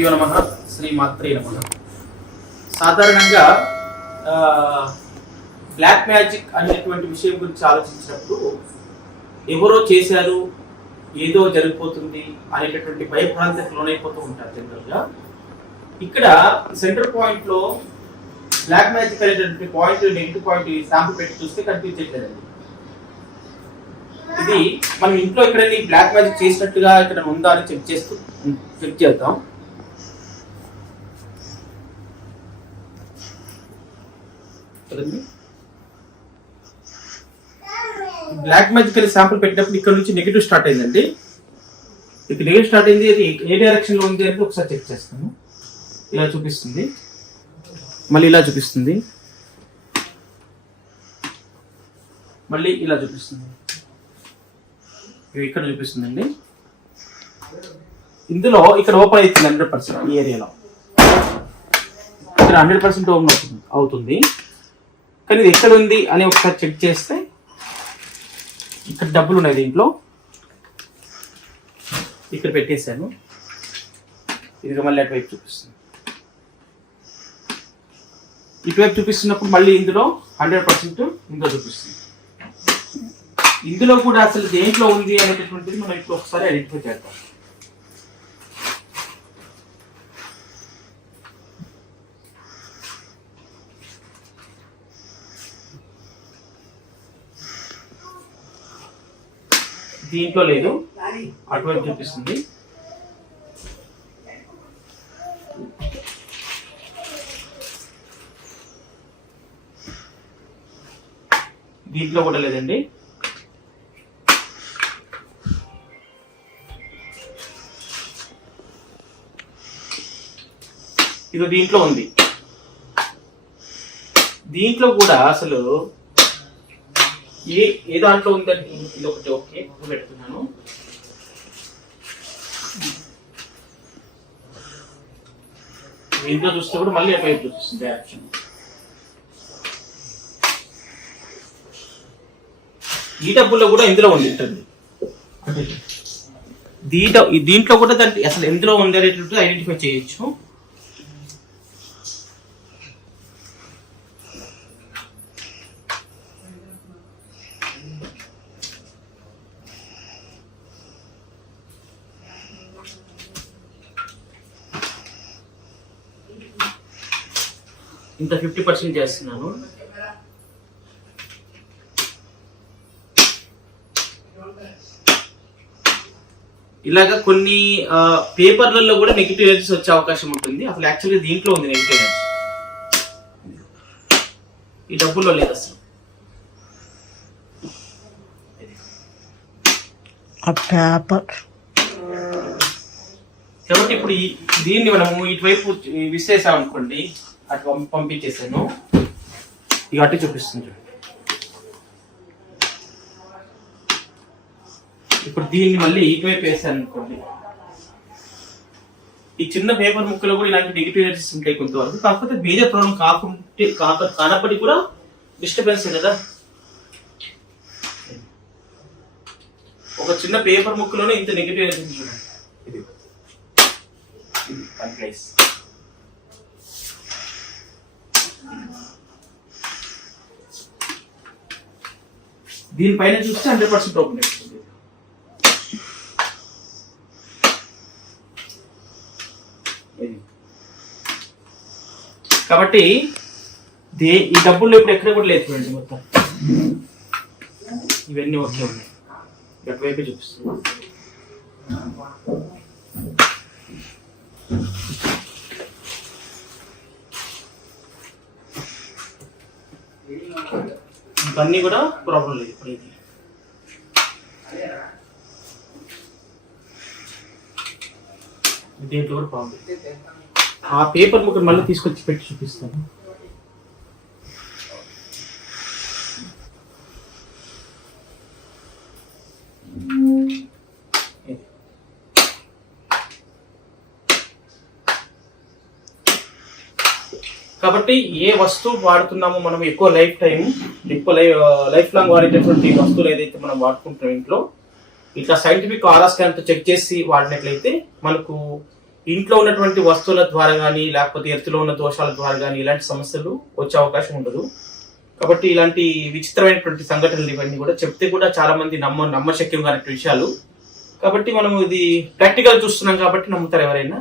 గురుభ్యో నమ శ్రీ మాత్రే నమ. సాధారణంగా బ్లాక్ మ్యాజిక్ అనేటువంటి విషయం గురించి ఆలోచించినప్పుడు ఎవరో చేశారు ఏదో జరిగిపోతుంది అనేటటువంటి భయభ్రాంతికి లోనైపోతూ ఉంటారు జనరల్గా. ఇక్కడ సెంటర్ పాయింట్లో బ్లాక్ మ్యాజిక్ అనేటటువంటి పాయింట్ నెగిటివ్ పాయింట్ శాంపుల్ పెట్టి చూస్తే కనిపించట్లేదండి ఇది మనం ఇంట్లో ఎక్కడైనా బ్లాక్ మ్యాజిక్ చేసినట్టుగా ఇక్కడ ఉందా అని చెక్ చేస్తూ చెక్ చేద్దాం. బ్లాక్ మ్యాజిక్ అని శాంపుల్ పెట్టినప్పుడు ఇక్కడ నుంచి నెగిటివ్ స్టార్ట్ అయిందండి. ఇక్కడ నెగిటివ్ స్టార్ట్ అయింది అది ఏ డైరెక్షన్లో ఉంది అనేది ఒకసారి చెక్ చేస్తాను. ఇలా చూపిస్తుంది. మళ్ళీ ఇలా చూపిస్తుంది. మళ్ళీ ఇలా చూపిస్తుంది. ఇక్కడ చూపిస్తుందండి. ఇందులో ఇక్కడ ఓపెన్ అవుతుంది హండ్రెడ్ పర్సెంట్ ఈ ఏరియాలో ఇక్కడ హండ్రెడ్ పర్సెంట్ ఓపెన్ అవుతుంది అవుతుంది. కానీ ఇది ఎక్కడ ఉంది అని ఒకసారి చెక్ చేస్తే ఇక్కడ డబ్బులు ఉన్నాయి దీంట్లో. ఇక్కడ పెట్టేశాను. ఇది మళ్ళీ అటువైపు చూపిస్తుంది. ఇటువైపు చూపిస్తున్నప్పుడు మళ్ళీ ఇందులో హండ్రెడ్ పర్సెంట్ ఇందులో చూపిస్తుంది. ఇందులో కూడా అసలు దేంట్లో ఉంది అనేటటువంటిది మనం ఇప్పుడు ఒకసారి ఐడెంటిఫై చేద్దాం. దీంట్లో లేదు. అటువైపు చూపిస్తుంది. దీంట్లో కూడా లేదండి. ఇది దీంట్లో ఉంది. దీంట్లో కూడా అసలు ఏ ఏ దాంట్లో ఉందండి ఇది ఒకటి ఓకే పెడుతున్నాను. దీంట్లో చూస్తే కూడా మళ్ళీ అటువైపు చూపిస్తుంది డైరెక్షన్ ఈ డబ్బుల్లో కూడా ఇందులో ఉంది ఉంటుంది దీంట్లో కూడా దాంట్లో అసలు ఎందులో ఉంది అనేటువంటిది ఐడెంటిఫై చేయొచ్చు. ఇంత ఫిఫ్టీ పర్సెంట్ చేస్తున్నాను. ఇలాగా కొన్ని పేపర్లలో కూడా నెగిటివ్ ఎనర్జీస్ వచ్చే అవకాశం ఉంటుంది. అసలు యాక్చువల్లీ దీంట్లో ఉంది నెగిటివ్ ఎనర్జీ. ఈ డబ్బుల్లో లేదు అసలు. A paper. కాబట్టి ఇప్పుడు ఈ- దీన్ని మనము ఇటువైపు విసేసాం అనుకోండి అటు పంపి- పంపించేసాను. ఇక అటు చూపిస్తుంది ఇప్పుడు దీన్ని మళ్ళీ ఇటువైపు వేసాను అనుకోండి ఈ చిన్న పేపర్ ముక్కలో కూడా ఇలాంటి నెగిటివ్ ఎనర్జీస్ ఉంటాయి కొంతవరకు. కాకపోతే మేజర్ ప్రాబ్లం కాకుంటే కాక కానప్పటికీ కూడా డిస్టర్బెన్స్ కదా? ఒక చిన్న పేపర్ ముక్కలోనే ఇంత నెగిటివ్ ఎనర్జీ చూడండి one place. దీనిపైన చూస్తే హండ్రెడ్ పర్సెంట్ ఓపెన్ అవుతుంది కాబట్టి దే ఈ డబ్బులు ఇప్పుడు ఎక్కడ కూడా లేదు చూడండి మొత్తం. ఇవన్నీ ఓకే ఉన్నాయి. అటువైపే చూపిస్తుంది ఇవన్నీ కూడా ప్రాబ్లం లేదు ఇప్పుడు ఇది. దీంట్లో కూడా ప్రాబ్లం ఆ పేపర్ ముక్కను మళ్ళీ తీసుకొచ్చి పెట్టి చూపిస్తాను. కాబట్టి ఏ వస్తువు వాడుతున్నామో మనం ఎక్కువ లైఫ్ టైం ఎక్కువ లైఫ్ లైఫ్ లాంగ్ వాడేటటువంటి వస్తువులు ఏదైతే మనం వాడుకుంటాం ఇంట్లో ఇట్లా సైంటిఫిక్ ఆరా స్కాన్తో చెక్ చేసి వాడినట్లయితే మనకు ఇంట్లో ఉన్నటువంటి వస్తువుల ద్వారా కానీ లేకపోతే ఎత్తులో ఉన్న దోషాల ద్వారా కానీ ఇలాంటి సమస్యలు వచ్చే అవకాశం ఉండదు. కాబట్టి ఇలాంటి విచిత్రమైనటువంటి సంఘటనలు ఇవన్నీ కూడా చెప్తే కూడా చాలా మంది నమ్మ నమ్మశక్యం కాని విషయాలు. కాబట్టి మనం ఇది ప్రాక్టికల్ చూస్తున్నాం కాబట్టి నమ్ముతారు ఎవరైనా.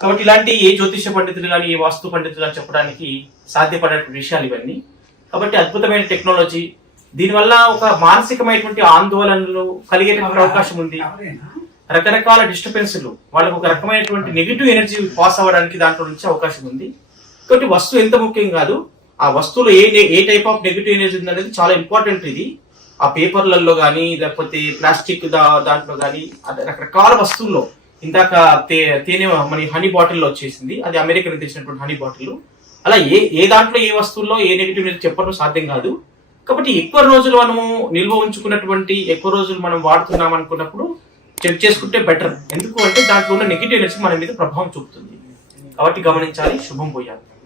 కాబట్టి ఇలాంటి ఏ జ్యోతిష పండితులు కానీ ఏ వాస్తు పండితులు కానీ చెప్పడానికి సాధ్యపడేటువంటి విషయాలు ఇవన్నీ. కాబట్టి అద్భుతమైన టెక్నాలజీ. దీనివల్ల ఒక మానసికమైనటువంటి ఆందోళనలు కలిగేటువంటి అవకాశం ఉంది. రకరకాల డిస్టర్బెన్స్లు వాళ్ళకు ఒక రకమైనటువంటి నెగిటివ్ ఎనర్జీ పాస్ అవ్వడానికి దాంట్లో నుంచి అవకాశం ఉంది. కాబట్టి వస్తువు ఎంత ముఖ్యం కాదు ఆ వస్తువులో ఏ ఏ టైప్ ఆఫ్ నెగిటివ్ ఎనర్జీ ఉంది అనేది చాలా ఇంపార్టెంట్ ఇది. ఆ పేపర్లలో కానీ లేకపోతే ప్లాస్టిక్ దాంట్లో కానీ రకరకాల వస్తువుల్లో ఇందాక తే తేనె మన హనీ బాటిల్లో వచ్చేసింది. అది అమెరికా నుంచి తెచ్చినటువంటి హనీ బాటిల్ అలా ఏ ఏ దాంట్లో ఏ వస్తువుల్లో ఏ నెగిటివ్ చెప్పడం సాధ్యం కాదు. కాబట్టి ఎక్కువ రోజులు మనము నిల్వ ఉంచుకున్నటువంటి ఎక్కువ రోజులు మనం వాడుతున్నాం అనుకున్నప్పుడు చెక్ చేసుకుంటే బెటర్ ఎందుకు అంటే దాంట్లో ఉన్న నెగిటివ్ ఎనర్జీ మన మీద ప్రభావం చూపుతుంది. కాబట్టి గమనించాలి శుభం పోయాలి.